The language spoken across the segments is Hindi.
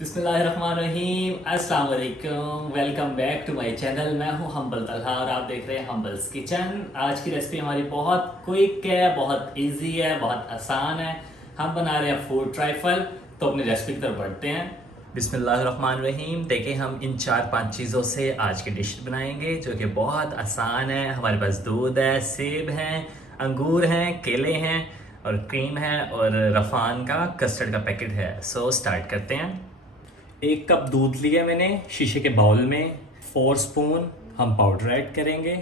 बिस्मिल्लाहिर्रहमानिर्रहीम, अस्सलाम वालेकुम। Welcome back to my channel. मैं हूं हम्बल तलहा और आप देख रहे हैं हम्बल्स किचन। आज की रेसिपी हमारी बहुत क्विक है, बहुत इजी है, बहुत आसान है। हम बना रहे हैं फूड ट्राइफल। तो अपनी रेसिपी की तरफ बढ़ते हैं। बिस्मिल्लाहिर्रहमानिर्रहीम। देखिए, हम इन 4-5 चीज़ों से आज की डिश बनाएंगे जो कि बहुत आसान है। हमारे पास दूध है, सेब हैं, अंगूर हैं, केले हैं और क्रीम है और रफ़ान का कस्टर्ड का पैकेट है। सो स्टार्ट करते हैं। 1 कप दूध लिया मैंने शीशे के बाउल में। 4 स्पून हम पाउडर ऐड करेंगे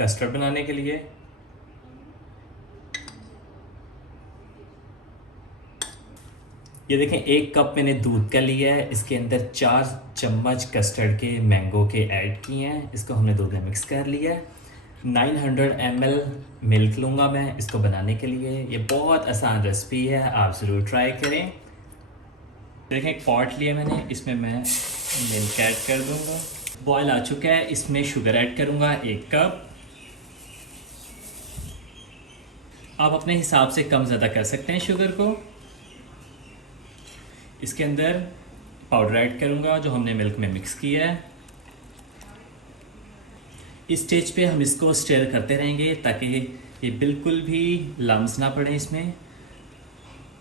कस्टर्ड बनाने के लिए। ये देखें, 1 कप मैंने दूध का लिया है। इसके अंदर 4 चम्मच कस्टर्ड के मैंगो के ऐड किए हैं। इसको हमने दूध में मिक्स कर लिया है। 900 ml मिल्क लूँगा मैं इसको बनाने के लिए। ये बहुत आसान रेसिपी है, आप ज़रूर ट्राई करें। देखें, एक पॉट लिया मैंने, इसमें मैं मिल्क ऐड कर दूंगा। बॉयल आ चुका है, इसमें शुगर ऐड करूंगा 1 कप। आप अपने हिसाब से कम ज़्यादा कर सकते हैं शुगर को। इसके अंदर पाउडर ऐड करूंगा जो हमने मिल्क में मिक्स किया है। इस स्टेज पे हम इसको स्टर करते रहेंगे ताकि ये बिल्कुल भी लम्स ना पड़े इसमें,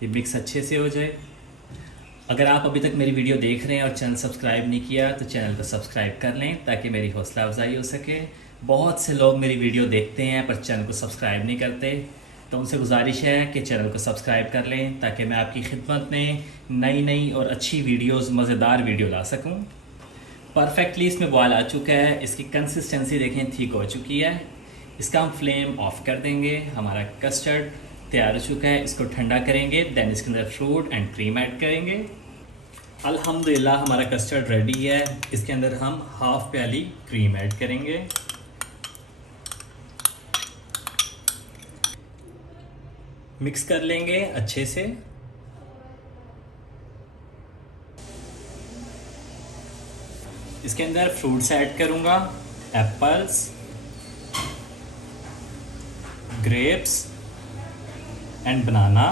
ये मिक्स अच्छे से हो जाए। अगर आप अभी तक मेरी वीडियो देख रहे हैं और चैनल सब्सक्राइब नहीं किया तो चैनल को सब्सक्राइब कर लें ताकि मेरी हौसला अफजाई हो सके। बहुत से लोग मेरी वीडियो देखते हैं पर चैनल को सब्सक्राइब नहीं करते, तो उनसे गुजारिश है कि चैनल को सब्सक्राइब कर लें ताकि मैं आपकी खिदमत में नई नई और अच्छी वीडियोस, मज़ेदार वीडियो ला सकूं। परफेक्टली इसमें बॉयल आ चुका है। इसकी कंसिस्टेंसी देखें, ठीक हो चुकी है। इसका हम फ्लेम ऑफ कर देंगे। हमारा कस्टर्ड तैयार हो चुका है। इसको ठंडा करेंगे, देन इसके अंदर फ्रूट एंड क्रीम ऐड करेंगे। अल्हम्दुलिल्लाह हमारा कस्टर्ड रेडी है। इसके अंदर हम हाफ प्याली क्रीम ऐड करेंगे। मिक्स कर लेंगे अच्छे से। इसके अंदर फ्रूट्स ऐड करूंगा, apples, grapes and banana.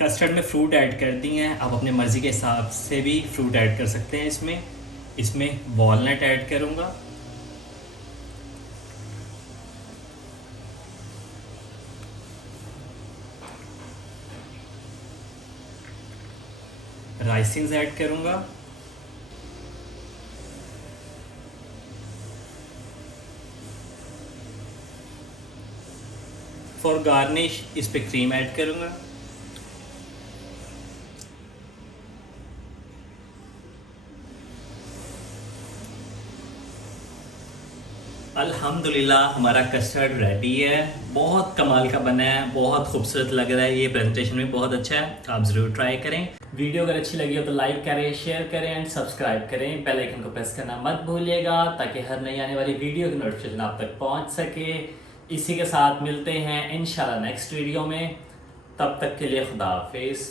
Custard में फ्रूट ऐड कर दिए हैं, आप अपने मर्ज़ी के हिसाब से भी फ्रूट ऐड कर सकते हैं। इसमें वॉलनट ऐड करूँगा। राइसिंग्स ऐड करूँगा। फॉर गार्निश इस पे क्रीम ऐड करूँगा। अल्हम्दुलिल्लाह हमारा कस्टर्ड रेडी है। बहुत कमाल का बना है, बहुत खूबसूरत लग रहा है, ये प्रेजेंटेशन में बहुत अच्छा है। आप ज़रूर ट्राई करें। वीडियो अगर अच्छी लगी हो तो लाइक करें, शेयर करें एंड सब्सक्राइब करें। बेल आइकन को प्रेस करना मत भूलिएगा ताकि हर नई आने वाली वीडियो की नोटिफिकेशन आप तक पहुंच सके। इसी के साथ मिलते हैं इंशाल्लाह नेक्स्ट वीडियो में। तब तक के लिए खुदा हाफिज़।